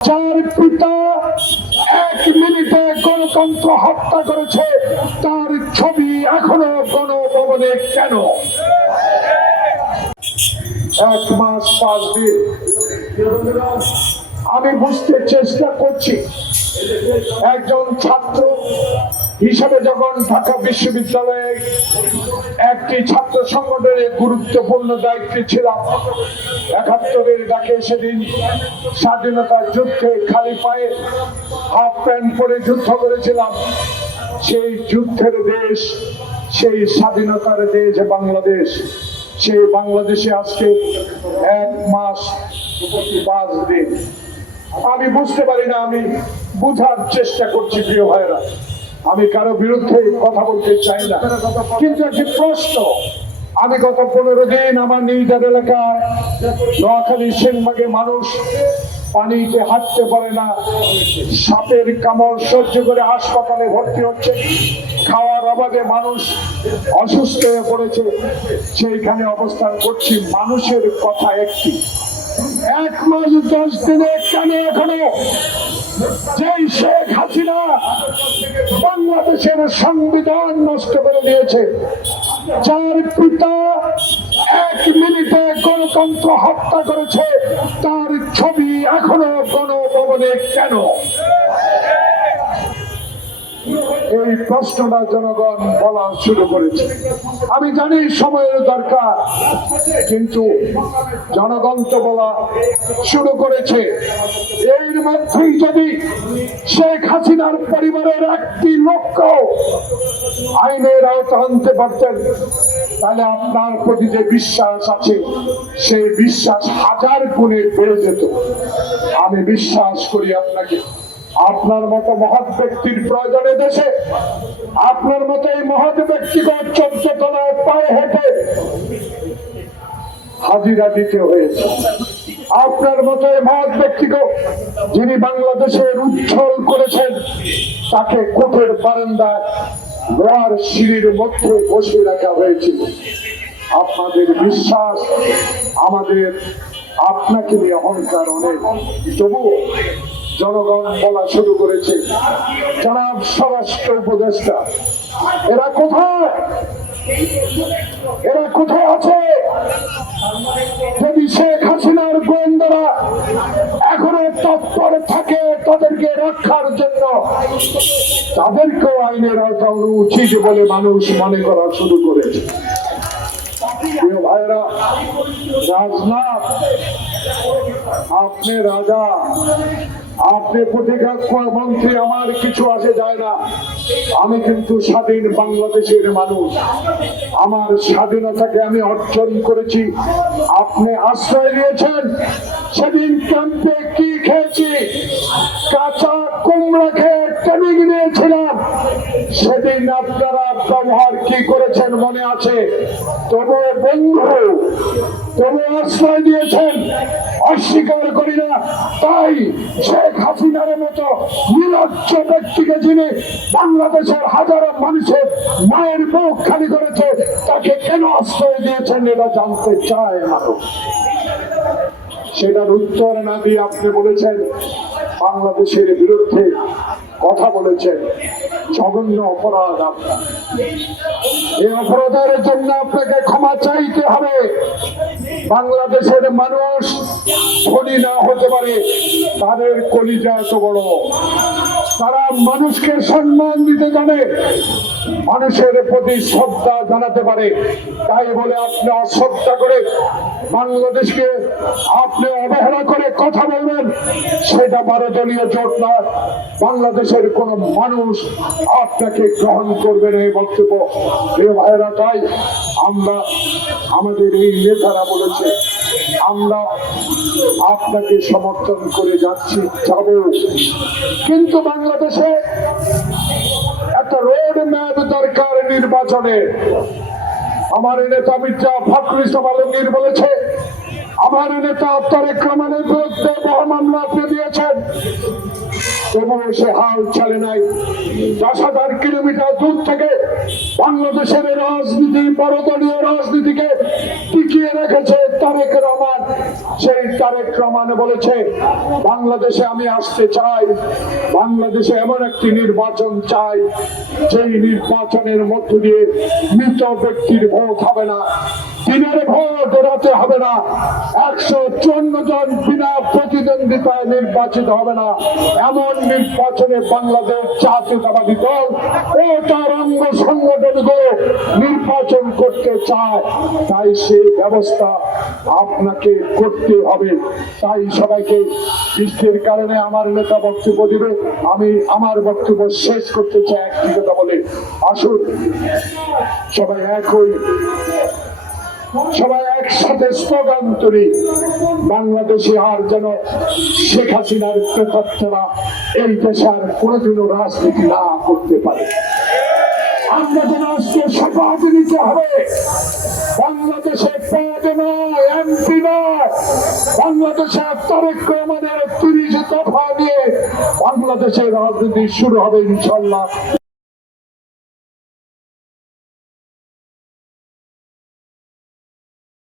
যার পিতা এক মিনিটে গণতন্ত্র হত্যা করেছে। তার ছবি এখনও গণভবনে কেন? এক মাস পাঁচ দিন। আমি বুঝতে চেষ্টা করছি। একজন ছাত্র হিসাবে যখন ঢাকা বিশ্ববিদ্যালয়ে একটি ছাত্র সংগঠনের গুরুত্বপূর্ণ দায়িত্বে ছিলাম, একাত্তরের ডাকে সেদিন স্বাধীনতার যুদ্ধে খালি পায়ে হাফ প্যান্ট পরে যুদ্ধ করেছিলাম। সেই যুদ্ধের দেশ, সেই স্বাধীনতার দেশ বাংলাদেশ, সেই বাংলাদেশে আজকে এক মাস পাঁচ দিন। আমি বুঝতে পারি না, আমি বুঝার চেষ্টা করছি প্রিয় ভাইরা আমি কারও বিরুদ্ধে কথা বলতে চাই না। কিন্তু একটি প্রশ্ন, আমি গত পনেরো দিন আমার নিজের এলাকায় সেনবাগে মানুষ পানিতে হাঁটতে পারে না। সাপের কামড় সহ্য করে হাসপাতালে ভর্তি হচ্ছে। খাওয়ার অভাবে মানুষ অসুস্থ হয়ে পড়েছে। সেইখানে অবস্থান করছি। মানুষের কথা একটি। এক মাস দশ দিনে কেন এখনও যেই শেখ হাসিনা বাংলাদেশের সংবিধান নষ্ট করে দিয়েছে, যার পিতা এক মিনিটে গণতন্ত্র হত্যা করেছে, তার ছবি এখনও গণভবনে কেন? এই প্রশ্নটা জনগণ বলা শুরু করেছে। আমি জানি সময়ের দরকার, কিন্তু জনগণ তো বলা শুরু করেছে। এর মধ্যেই যদি শেখ হাসিনার পরিবারের একটি লক্ষ্য আইনের আওতা আনতে পারতেন, তাহলে আপনার প্রতি যে বিশ্বাস আছে, সেই বিশ্বাস হাজার গুণে বেড়ে যেত। আমি বিশ্বাস করি আপনাকে। আপনার মতো মহৎ ব্যক্তির প্রয়োজনে দেশে। আপনার মতো এই মহৎ ব্যক্তিগত চোদ্দ তলায় পায়ে হেঁটে হাজিরা দিতে হয়েছে। আপনার মতো মহৎ ব্যক্তিকে যিনি বাংলাদেশের উজ্জ্বল করেছেন, তাকে কোটের বারান্দায় লোহার সিঁড়ির মধ্যে বসে রাখা হয়েছিল। আপনাদের বিশ্বাস, আমাদের আপনাকে নিয়ে অহংকার অনেক। তবুও জনগণ বলা শুরু করেছে। জনাব স্বরাষ্ট্র উপদেষ্টা, এরা কোথায়? এরা কোথায় আছে? যদি শেখ হাসিনার গোয়েন্দারা এখনও তৎপর থাকে তাদেরকে রক্ষার জন্য, তাদেরকেও আইনের আওতা উচিত বলে মানুষ মনে করা শুরু করেছে। ভাইরা রাজনাথ, আপনি রাজা। আপনি প্রতিরক্ষা মন্ত্রী, আমার কিছু আসে যায় না। আমি কিন্তু স্বাধীন বাংলাদেশের মানুষ। আমার স্বাধীনতাকে আমি অর্জন করেছি। আপনি আশ্রয় দিয়েছেন সেদিন ক্যাম্পে কি খেয়েছি? কাঁচা কুমড়া খেয়ে ট্রেনিং নিয়েছিলাম। সেদিন আপনারা ব্যবহার কি করেছেন মনে আছে? তবু বন্ধু, তবু আশ্রয় দিয়েছেন, অস্বীকার করি না। তাই শেখ হাসিনার মতো নিরজ্জ ব্যক্তিকে যিনি বাংলাদেশের হাজারো মানুষের মায়ের মুখ খালি করেছে, তাকে কেন আশ্রয় দিয়েছেন এটা জানতে চায় মানুষ? সেটার উত্তর না দিয়ে আপনি বলেছেন, বাংলাদেশের বিরুদ্ধে কথা বলেছেন। জঘন্য অপরাধ আপনার। এই অপরাধের জন্য আপনাকে ক্ষমা চাইতে হবে। বাংলাদেশের মানুষ ধনী না হতে পারে, তাদের কলিজা এত বড়। তারা মানুষকে সম্মান দিতে জানে। মানুষের প্রতি শ্রদ্ধা জানাতে পারে। তাই বলে আপনি অশ্রদ্ধা করে বাংলাদেশকে আপনি অবহেলা করে কথা বলবেন, সেটা দলীয় জোট নয় বাংলাদেশের কোন মানুষ আপনাকে গ্রহণ করবেন না এই বক্তব্য। এ ভাইরা তাই আমরা আমাদের এই নেতারা বলেছে, আমরা আপনাকে সমর্থন করে যাচ্ছি, যাব। কিন্তু বাংলাদেশে একটা রোড ম্যাপ দরকার নির্বাচনে। আমার নেতা মির্জা ফখরুল ইসলাম বলেছে, আমার নেতা তারেক রহমানের বিরুদ্ধে মহামামলা আপনি দিয়েছেন। তবুও সে হাল চলে নাই। দশ হাজার কিলোমিটার দূর থেকে বাংলাদেশের রাজনীতি বড়দলীয় রাজনীতিকে টিকিয়ে রেখেছে তারেক রহমান, সেই তারেক রহমানে বলেছে, বাংলাদেশে আমি আসতে চাই, বাংলাদেশে এমন একটি নির্বাচন চাই, যেই নির্বাচনের মধ্য দিয়ে মৃত ব্যক্তির ভোট হবে না। দিনের ভোট রাতে হবে না। একশো চুয়ান্ন জন বিনা প্রতিদ্বন্দ্বিতায় নির্বাচিত হবে না। এমন নির্বাচনে বাংলাদেশ জাতীয়তাবাদী দল ও তার অঙ্গ সংগঠনগুলো নির্বাচন করতে চায়। তাই সেই ব্যবস্থা আপনাকে করতে হবে। তাই সবাইকে বৃষ্টির কারণে আমার নেতা বক্তব্য দিবে। আমি আমার বক্তব্য শেষ করতে চাই একটি কথা বলে। আসুন, সবাই একই সবাই একসাথে স্লোগান তুলি। বাংলাদেশে আর যেন শেখ হাসিনার প্রেতাত্মরা এই দেশে আর কোনোদিনও রাজনীতি না করতে পারে। বাংলাদেশের রাজনীতি শুরু হবে ইনশাল্লাহ।